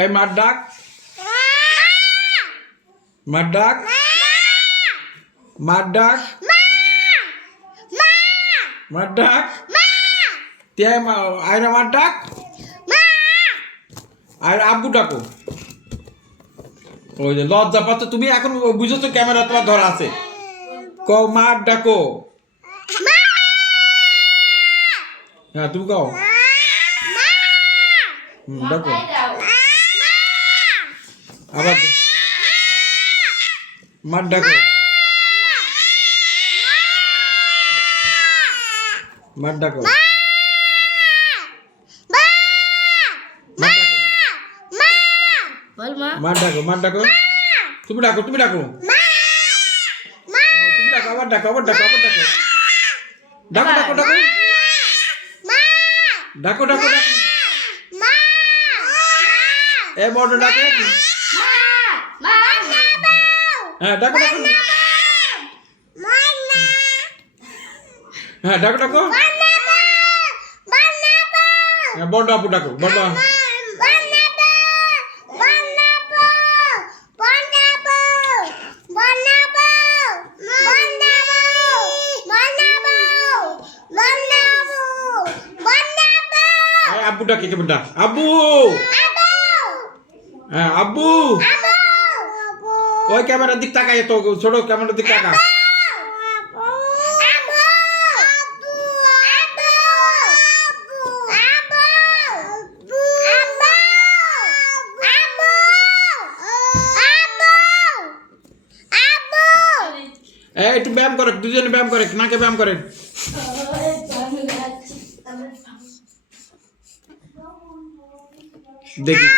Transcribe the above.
এই মার ডাক, মার ডাক, মার ডাক, মার ডাক, আয়রা মার ডাক, আর আব্বু ডাকো। ওই যে লজ্জা পাচ্ছ তুমি, এখন বুঝেছো ক্যামেরা তোমার ধরা আছে। কও মার ডাকো। হ্যাঁ তুমি কও ডাকো আবার মার ডাকো, মার ডাকো, মার ডাকো, মার ডাকো, তুমি ডাকো, তুমি ডাকো, তুমি ডাকো, আবার ডাকো, আবার ডাকো, আবার ডাকো, ডাকো ডাকো ডাকো ডাকো ডাকো ডাকো, এ বড় ডাকে, হ্যাঁ ডাকো ডাকো, হ্যাঁ ডাকো ডাকো, হ্যাঁ বড় আপু ডাকো, বড় আব্বু ডাকে, কেমন ডাক আব্বু, হ্যাঁ আব্বু, ওই ক্যামেরার দিক তাকাই, তো ছোট ক্যামেরার দিক তাকা, একটু ব্যায়াম করে, দুজনে ব্যায়াম করে, নাকে ব্যায়াম করেন। দেখি